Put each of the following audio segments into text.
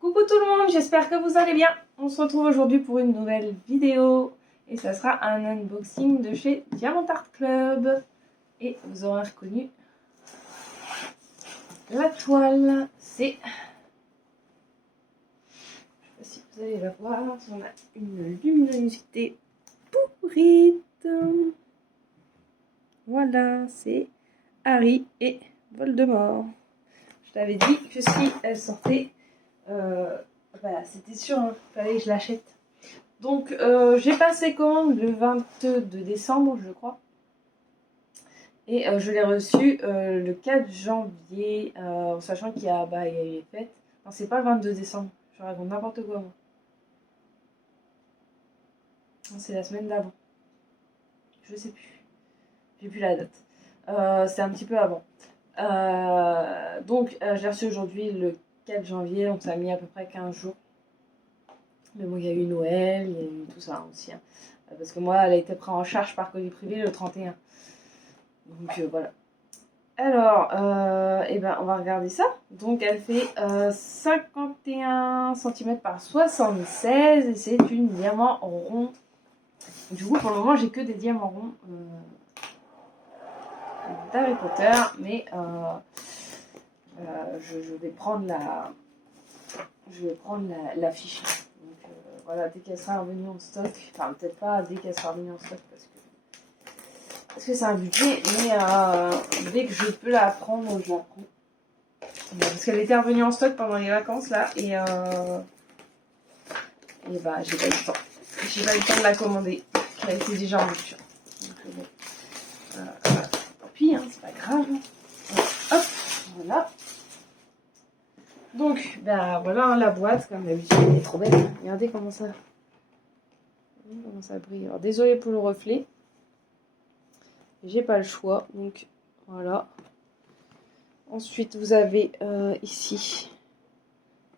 Coucou tout le monde, j'espère que vous allez bien. On se retrouve aujourd'hui pour une nouvelle vidéo et ça sera un unboxing de chez Diamant Art Club. Et vous aurez reconnu la toile, c'est... Je sais pas si vous allez la voir, on a une luminosité pourrite. Voilà, c'est Harry et Voldemort. Je t'avais dit que si elle sortait, c'était sûr, hein, fallait que je l'achète. Donc j'ai passé commande le 22 décembre, je crois. Et je l'ai reçu le 4 janvier, en sachant qu'il y a les fêtes. Non, c'est pas le 22 décembre, je raconte n'importe quoi moi. Non, c'est la semaine d'avant. Je sais plus. J'ai plus la date. C'est un petit peu avant. Donc je l'ai reçu aujourd'hui le 4 janvier, donc ça a mis à peu près 15 jours. Mais bon, il y a eu Noël, il y a eu tout ça aussi. Hein. Parce que moi, elle a été prise en charge par colis privé le 31. Donc voilà. Alors, on va regarder ça. Donc elle fait 51 cm par 76 et c'est une diamant rond. Du coup, pour le moment, j'ai que des diamants ronds d'Harry Potter, mais je vais prendre la fiche. Donc voilà, dès qu'elle sera revenue en stock, enfin peut-être pas dès qu'elle sera revenue en stock parce que c'est un budget, mais dès que je peux la prendre, je la prends. Parce qu'elle était revenue en stock pendant les vacances là, et j'ai pas eu le temps. J'ai pas eu le temps de la commander, elle était déjà en rupture. Donc tant pis, hein, c'est pas grave. Hop, voilà. Donc, voilà la boîte, comme d'habitude, elle est trop belle. Regardez comment ça brille. Alors, désolé pour le reflet. J'ai pas le choix, donc voilà. Ensuite, vous avez ici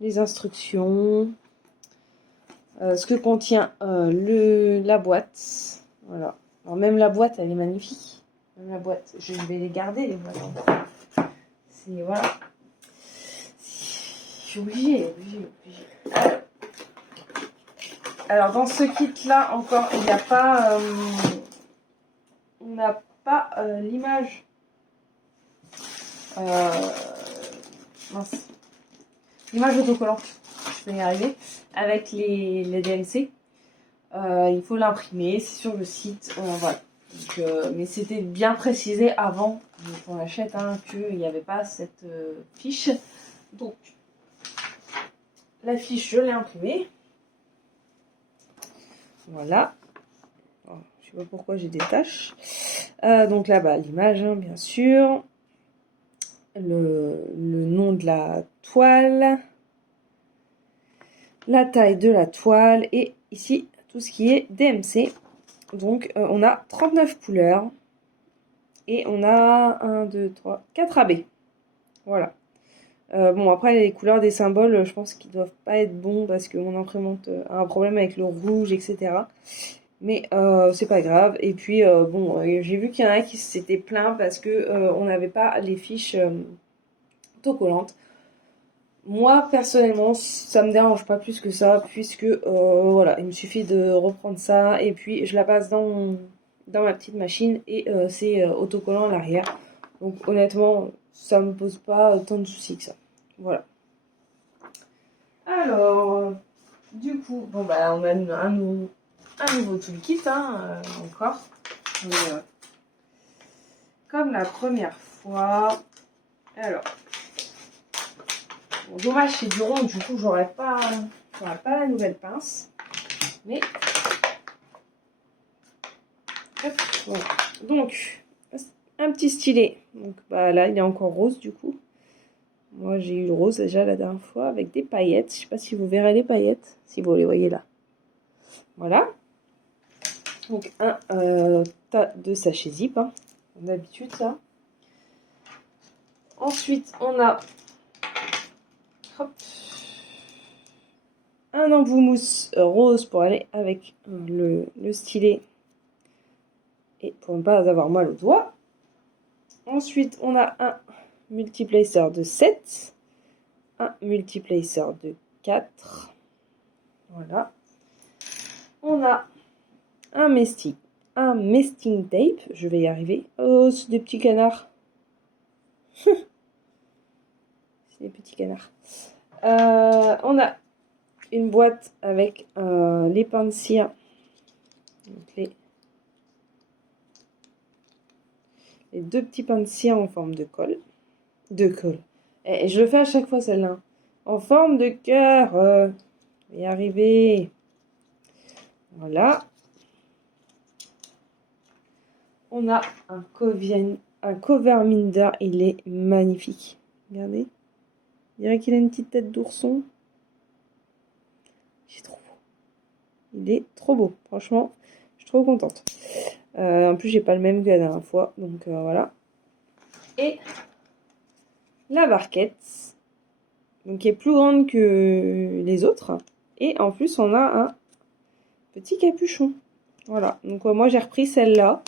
les instructions, ce que contient la boîte. Voilà. Alors, même la boîte, elle est magnifique. Même la boîte, je vais les garder, les boîtes. C'est, voilà. Je suis obligée. Alors, dans ce kit-là, encore, il n'y a pas... on n'a pas l'image. Mince. L'image autocollante. Je vais y arriver. Avec les DMC. Il faut l'imprimer. C'est sur le site. Voilà. Donc, mais c'était bien précisé avant qu'on l'achète qu'il n'y avait pas cette fiche. Donc, la fiche, je l'ai imprimée. Voilà. Oh, je sais pas pourquoi j'ai des taches. Donc là-bas, l'image, hein, bien sûr. Le nom de la toile. La taille de la toile. Et ici, tout ce qui est DMC. Donc, on a 39 couleurs. Et on a 1, 2, 3, 4 AB. Voilà. Bon, après, les couleurs des symboles, je pense qu'ils doivent pas être bons parce que mon imprimante a un problème avec le rouge, etc. Mais c'est pas grave. Et puis, j'ai vu qu'il y en a qui s'étaient plaints parce que on n'avait pas les fiches autocollantes. Moi, personnellement, ça me dérange pas plus que ça, puisque, voilà, il me suffit de reprendre ça, et puis je la passe dans ma petite machine, et c'est autocollant à l'arrière. Donc, honnêtement, ça me pose pas tant de soucis que ça. Voilà. Alors, du coup, on a un nouveau toolkit, encore. Comme la première fois. Alors, bon, dommage, c'est du rond, du coup, j'aurais pas la nouvelle pince. Mais, hop, voilà. Donc, un petit stylet. Donc, là, il est encore rose, du coup. Moi, j'ai eu le rose déjà la dernière fois avec des paillettes. Je sais pas si vous verrez les paillettes, si vous les voyez là. Voilà. Donc, un tas de sachets zip, hein, comme d'habitude, ça. Ensuite, on a un embout mousse rose pour aller avec le stylet et pour ne pas avoir mal aux doigts. Ensuite, on a un multiplacer de 7, un multiplacer de 4, voilà. On a un masking tape, je vais y arriver. Oh, c'est des petits canards. C'est des petits canards. On a une boîte avec les pains de cire. Donc les 2 petits pains de cire en forme de colle. Et je le fais à chaque fois celle-là. En forme de cœur. Je vais y arriver. Voilà. On a un cover minder. Il est magnifique. Regardez. Je dirais qu'il a une petite tête d'ourson. C'est trop beau. Il est trop beau. Franchement, je suis trop contente. En plus, j'ai pas le même que la dernière fois. Donc voilà. Et la barquette. Donc qui est plus grande que les autres. Et en plus, on a un petit capuchon. Voilà. Donc moi, j'ai repris celle-là.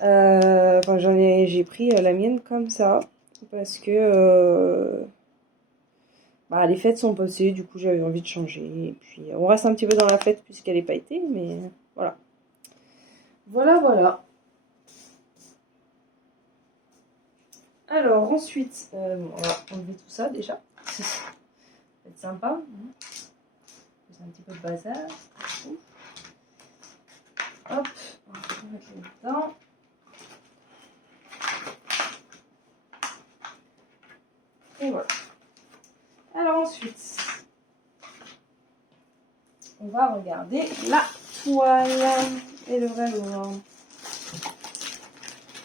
Enfin, j'ai pris la mienne comme ça. Parce que... les fêtes sont passées, du coup j'avais envie de changer. Et puis on reste un petit peu dans la fête puisqu'elle n'est pas été, mais voilà. Voilà. Alors ensuite, on va enlever tout ça déjà. Ça va être sympa. C'est un petit peu de bazar. Hop, on va mettre là-dedans. Et voilà. Alors ensuite, on va regarder la toile et le vrai lourd.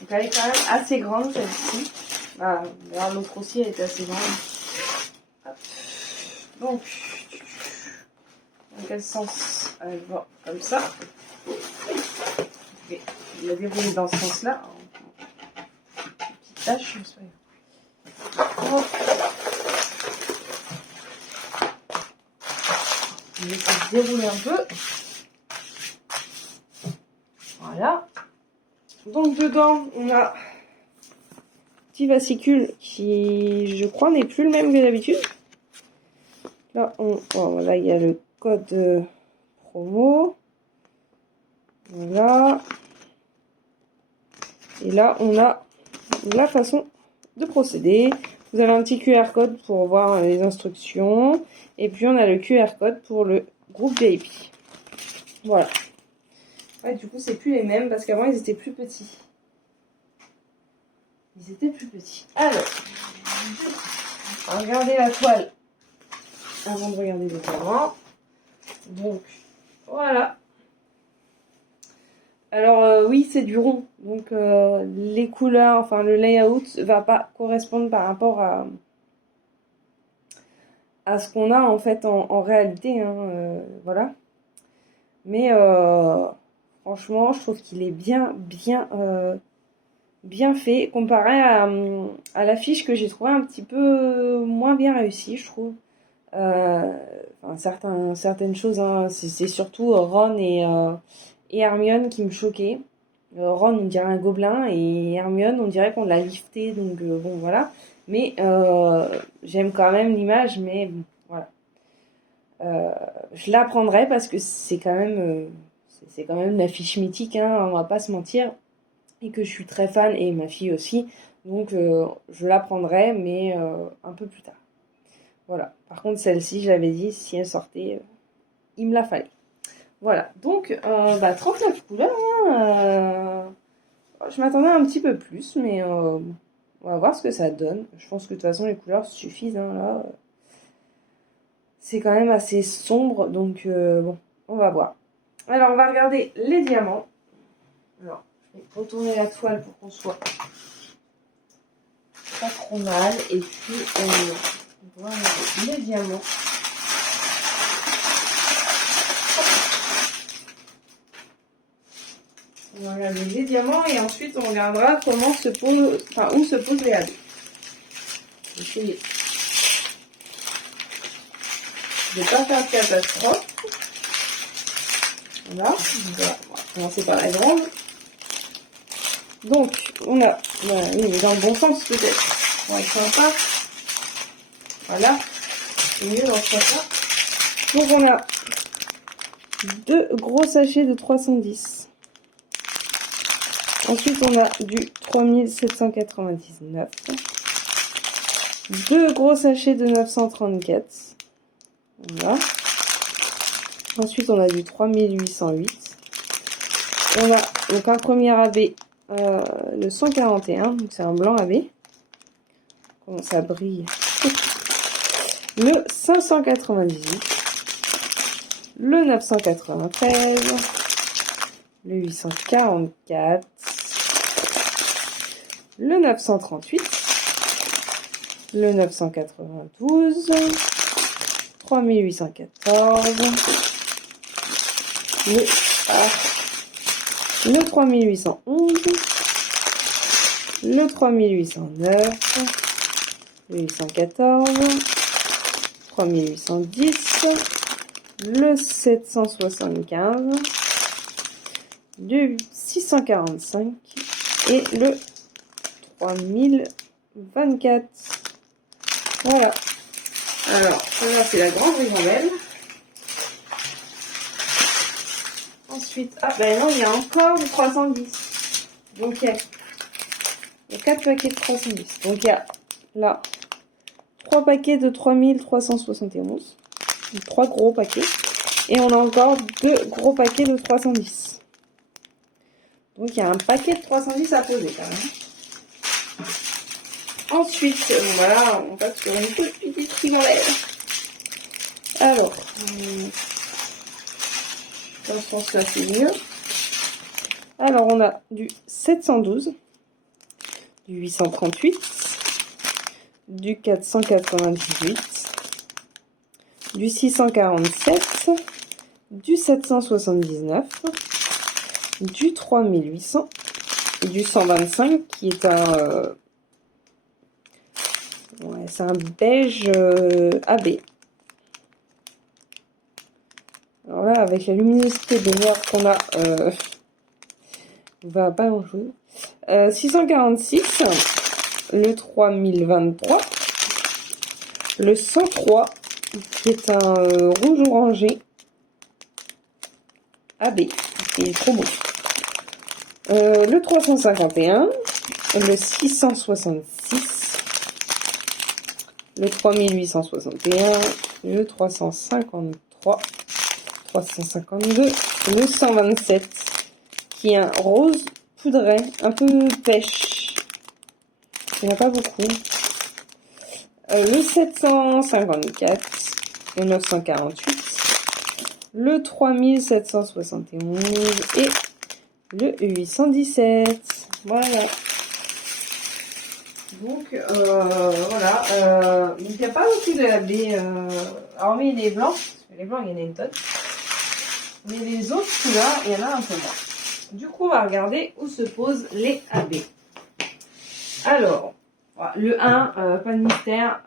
Donc elle est quand même assez grande celle-ci. D'ailleurs l'autre aussi elle était assez grande. Hop. Donc, dans quel sens elle va comme ça. Je vais la dérouler dans ce sens-là. Petite tache, je vais... Je vais se dérouler un peu. Voilà. Donc dedans, on a un petit fascicule qui, je crois, n'est plus le même que d'habitude. Là, là, il y a le code promo. Voilà. Et là, on a la façon de procéder. Vous avez un petit QR code pour voir les instructions. Et puis, on a le QR code pour le groupe VIP. Voilà. Ouais, du coup, c'est plus les mêmes parce qu'avant, ils étaient plus petits. Alors, on va regarder la toile avant de regarder les diamants. Donc, voilà. Alors, oui, c'est du rond. Donc, les couleurs, enfin, le layout va pas correspondre par rapport à ce qu'on a, en fait, en réalité. Hein, voilà. Mais, franchement, je trouve qu'il est bien fait comparé à l'affiche que j'ai trouvé un petit peu moins bien réussie, je trouve. Certaines choses, hein, c'est surtout Ron et Hermione qui me choquaient. Ron, on dirait un gobelin, et Hermione, on dirait qu'on l'a lifté, donc bon, voilà. Mais j'aime quand même l'image, mais bon, voilà. Je la prendrai parce que c'est quand même une affiche mythique, hein, on va pas se mentir, et que je suis très fan, et ma fille aussi, donc je la prendrai, mais un peu plus tard. Voilà. Par contre, celle-ci, je l'avais dit, si elle sortait, il me la fallait. Voilà. Donc, 39 couleurs. Hein, je m'attendais un petit peu plus, mais on va voir ce que ça donne. Je pense que de toute façon, les couleurs suffisent. Hein, là, c'est quand même assez sombre, donc bon, on va voir. Alors, on va regarder les diamants. Alors, je vais retourner la toile pour qu'on soit pas trop mal. Et puis, on va regarder les diamants. On va regarder les diamants et ensuite on regardera comment se pose, enfin où se posent les habits. Essayez de ne pas faire de catastrophe. Voilà, on va commencer par la grande. Donc, on a, oui, mais dans le bon sens peut-être. Ouais, sympa. Voilà. C'est mieux dans ce cas-là. Donc on a 2 gros sachets de 310. Ensuite on a du 3799. 2 gros sachets de 934. Voilà. Ensuite on a du 3808. On a donc un premier AB, le 141, donc c'est un blanc AB. Comment ça brille. Le 598. Le 993. Le 844. Le 938. Le 992. 3814. Le 3811. Le 3809. Le 814. 3810. Le 775. Le 645. Et le 3024. Voilà. Alors, là, c'est la grande ribambelle. Ensuite, ah ben non, il y a encore du 310. Donc, il y a 4 paquets de 310. Donc, il y a là 3 paquets de 3371. 3 gros paquets. Et on a encore 2 gros paquets de 310. Donc, il y a un paquet de 310 à poser quand même. Ensuite, voilà, on passe sur une toute petite ribambelle. Alors, dans ce sens-là, c'est mieux. Alors, on a du 712, du 838, du 498, du 647, du 779, du 3800, du 125, qui est un... ouais, c'est un beige AB. Alors là, avec la luminosité de lumière qu'on a, on va pas en jouer. 646, le 3023, le 103, qui est un rouge orangé AB, qui est trop beau. Le 351, le 666, le 3861, le 353, 352, le 127, qui est un rose poudré, un peu pêche. Il n'y en a pas beaucoup. Le 754, le 948, le 3771 et le 817. Voilà. Donc, voilà. Il n'y a pas beaucoup de AB, hormis les blancs. Parce que les blancs, il y en a une tonne. Mais les autres couleurs, il y en a un peu moins. Du coup, on va regarder où se posent les AB. Alors, voilà, le 1, pas de mystère.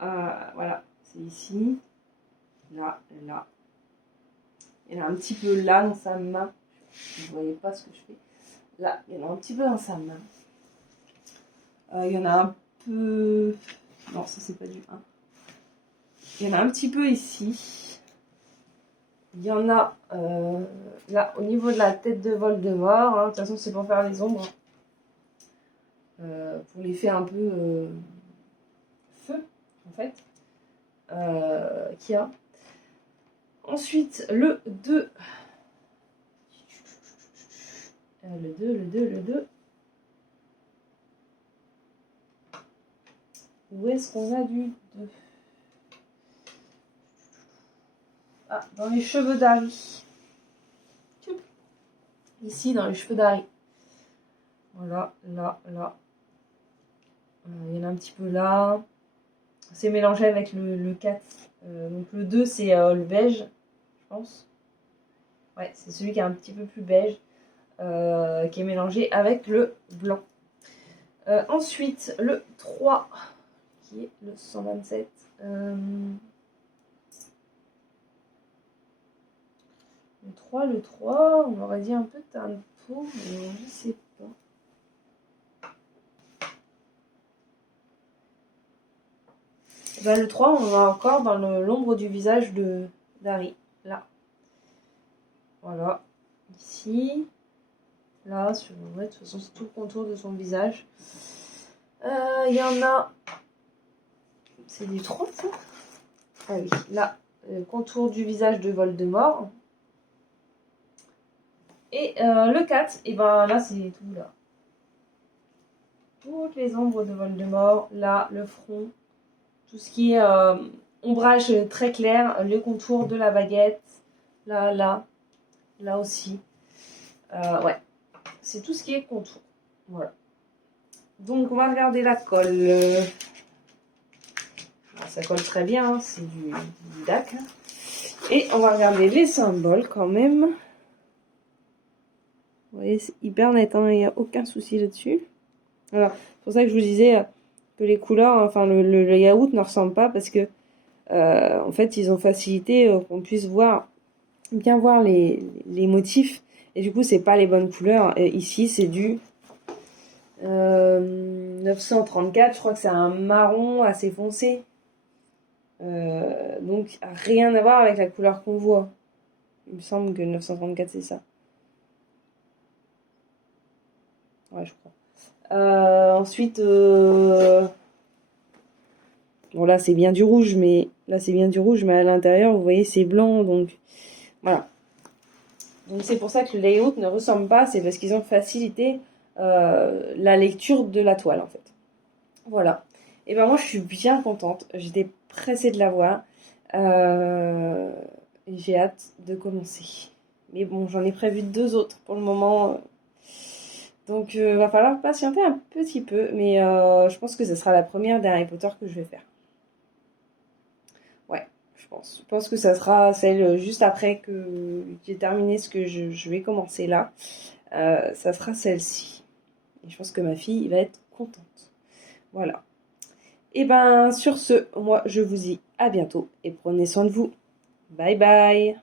Voilà, c'est ici. Là, là. Il y en a un petit peu là dans sa main. Vous ne voyez pas ce que je fais. Là, il y en a un petit peu dans sa main. Il y en a un peu... Non, ça, c'est pas du 1. Il y en a un petit peu ici. Il y en a là, au niveau de la tête de Voldemort. Hein. De toute façon, c'est pour faire les ombres. Pour l'effet un peu feu, en fait. Qu'il y a. Ensuite, le 2. Le 2. Où est-ce qu'on a du 2? Ah, dans les cheveux d'Harry. Ici, dans les cheveux d'Harry. Voilà, là. Il y en a un petit peu là. C'est mélangé avec le 4. Donc le 2, c'est le beige, je pense. Ouais, c'est celui qui est un petit peu plus beige. Qui est mélangé avec le blanc. Ensuite, le 3, qui est le 127. Le 3, on aurait dit un peu de teint de peau, mais je sais pas. Ben, le 3, on va encore dans l'ombre du visage d'Harry. Là. Voilà. Ici. Là, ouais, de toute façon, c'est tout le contour de son visage. Il y en a... C'est du 3, ça? Ah oui, là. Contour du visage de Voldemort. Et le 4, et ben là, c'est tout là. Toutes les ombres de Voldemort. Là, le front. Tout ce qui est ombrage très clair. Le contour de la baguette. Là, là. Là aussi. Ouais. C'est tout ce qui est contour. Voilà. Donc, on va regarder la colle. Ça colle très bien, hein, c'est du DAC. Hein. Et on va regarder les symboles quand même. Vous voyez, c'est hyper net, hein, il n'y a aucun souci là-dessus. Voilà, c'est pour ça que je vous disais que les couleurs, enfin le layout ne ressemble pas parce que en fait ils ont facilité qu'on puisse bien voir les motifs. Et du coup, c'est pas les bonnes couleurs. Et ici, c'est du 934, je crois que c'est un marron assez foncé. Donc, rien à voir avec la couleur qu'on voit. Il me semble que 934, c'est ça. Ouais, je crois. Ensuite, bon, là, c'est bien du rouge, mais à l'intérieur, vous voyez, c'est blanc. Donc, voilà. Donc, c'est pour ça que le layout ne ressemble pas. C'est parce qu'ils ont facilité la lecture de la toile, en fait. Voilà. Et ben moi, je suis bien contente. J'étais pressée de la voir. J'ai hâte de commencer. Mais bon, j'en ai prévu 2 autres pour le moment. Donc, va falloir patienter un petit peu. Mais je pense que ce sera la première d'Harry Potter que je vais faire. Ouais, je pense. Je pense que ça sera celle juste après que j'ai terminé ce que je vais commencer là. Ça sera celle-ci. Et je pense que ma fille va être contente. Voilà. Et ben sur ce, moi je vous dis à bientôt et prenez soin de vous. Bye bye.